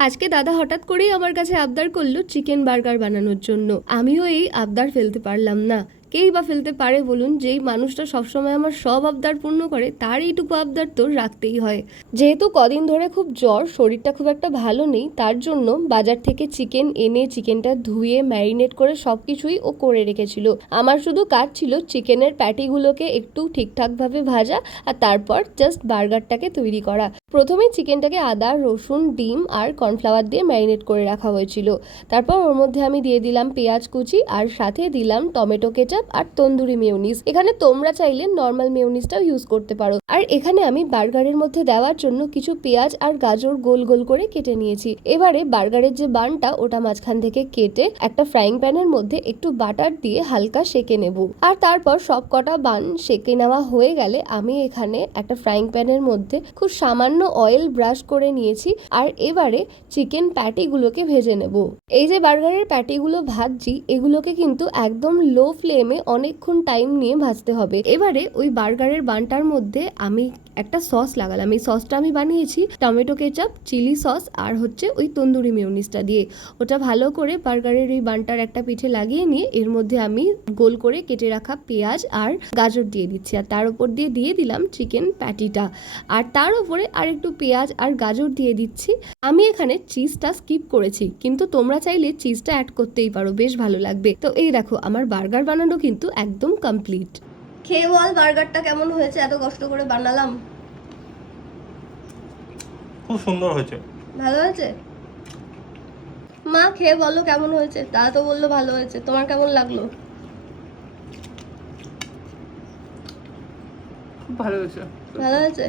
আজকে দাদা হঠাৎ করেই আমার কাছে আবদার করল চিকেন বার্গার বানানোর জন্য। আমিও এই আবদার ফেলতে পারলাম না। কেই বা ফেলতে পারে বলুন, যেই মানুষটা সবসময় আমার সব আবদার পূর্ণ করে, তার এইটুকু আবদার তো রাখতেই হয়। যেহেতু কদিন ধরে খুব জ্বর, শরীরটা খুব একটা ভালো নেই, তার জন্য বাজার থেকে চিকেন এনে, চিকেনটা ধুয়ে, ম্যারিনেট করে সব কিছুই ও করে রেখেছিল। আমার শুধু কাজ ছিল চিকেনের প্যাটিগুলোকে একটু ঠিকঠাকভাবে ভাজা আর তারপর জাস্ট বার্গারটাকে তৈরি করা। প্রথমে চিকেনটাকে আদা, রসুন, ডিম আর কর্নফ্লাওয়ার দিয়ে ম্যারিনেট করে রাখা হয়েছিল। তারপর ওর মধ্যে আমি দিয়ে দিলাম পেঁয়াজ কুচি আর সাথে দিলাম টমেটো কেচাপ আর তন্দুরি মেয়োনিজ। এখানে তোমরা চাইলে নর্মাল মেয়োনিজটাও ইউজ করতে পারো। আর এখানে আমি বার্গারের মধ্যে দেওয়ার জন্য কিছু পেঁয়াজ আর গাজর গোল গোল করে কেটে নিয়েছি। এবারে বার্গারের যে বানটা, ওটা মাঝখান থেকে কেটে একটা ফ্রাইং প্যানের মধ্যে একটু বাটার দিয়ে হালকা সেকে নেব। আর তারপর সব কটা বান সেকে নেওয়া হয়ে গেলে আমি এখানে একটা ফ্রাইং প্যানের মধ্যে খুব সামান্য অয়েল ব্রাশ করে নিয়েছি আর এবারে চিকেন প্যাটিগুলোকে ভেজে নেব। এই যে বার্গারের প্যাটিগুলো ভাজছি, এগুলোকে কিন্তু একদম লো ফ্লেমে অনেকক্ষণ টাইম নিয়ে ভাজতে হবে। এবারে ওই বার্গারের বানটার মধ্যে আমি একটা সস লাগালাম। এই সসটা আমি বানিয়েছি টমেটো কেচাপ চিলি সস আর হচ্ছে ওই তন্দুরি মেয়োনিজটা দিয়ে। ওটা ভালো করে বার্গারের ওই বানটার একটা পিঠে লাগিয়ে নিয়ে এর মধ্যে আমি গোল করে কেটে রাখা পেঁয়াজ আর গাজর দিয়ে দিচ্ছি। আর তার উপর দিয়ে দিয়ে দিলাম চিকেন প্যাটিটা আর তার উপরে আর একটু পেঁয়াজ আর গাজর দিয়ে দিচ্ছি। আমি এখানে চিজটা স্কিপ করেছি কিন্তু তোমরা চাইলে চিজটা অ্যাড করতেই পারো বেশ ভালো লাগবে। তো এই দেখো আমার বার্গার বানানো কিন্তু একদম কমপ্লিট খেয়ে বল বার্গারটা কেমন হয়েছে? এত কষ্ট করে বানালাম। খুব সুন্দর হয়েছে। ভালো হয়েছে? মা খেয়ে বলো কেমন হয়েছে? তা তো বলল ভালো হয়েছে। তোমার কেমন লাগল? খুব ভালো হয়েছে। ভালো হয়েছে।